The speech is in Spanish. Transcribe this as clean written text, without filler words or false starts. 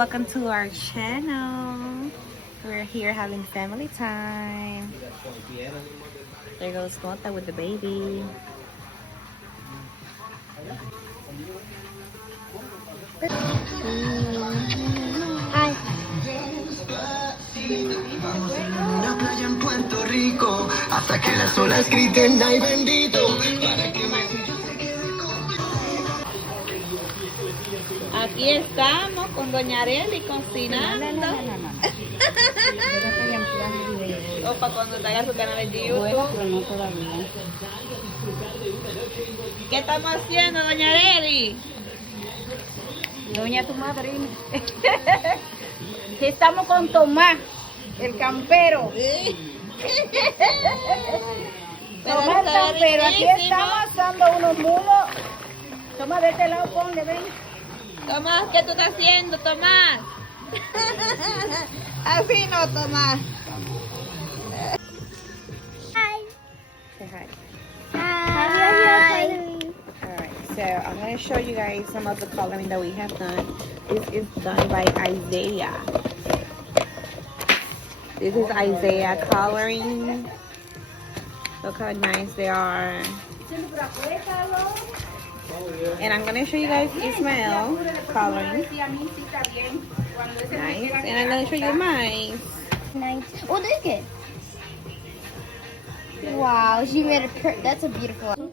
welcome to our channel. We're here having family time. There goes Mota with the baby. Hi. Una playa en Puerto Rico, hasta que las olas griten ay bendito, para que me... Aquí estamos con Doña Arely cocinando. No. Yo no estoy en plan de... O para cuando te haga su canal de YouTube. Bueno, pero no todavía. ¿Qué estamos haciendo, Doña Arely? Doña tu madrina. Estamos con Tomás, el campero. Tomás el campero. Aquí estamos asando unos mulos. Toma de este lado, ponle, ven. Tomás, ¿qué tú estás haciendo, Tomás? Así no, Tomás. Say hi. Hi. Alright, so I'm going to show you guys some of the coloring that we have done. This is done by Isaiah. This is Isaiah coloring. Look how nice they are. And I'm going to show you guys Ismael coloring. Nice. And I'm going to show you mine. Nice. Oh, look it. Wow, she made a that's a beautiful one.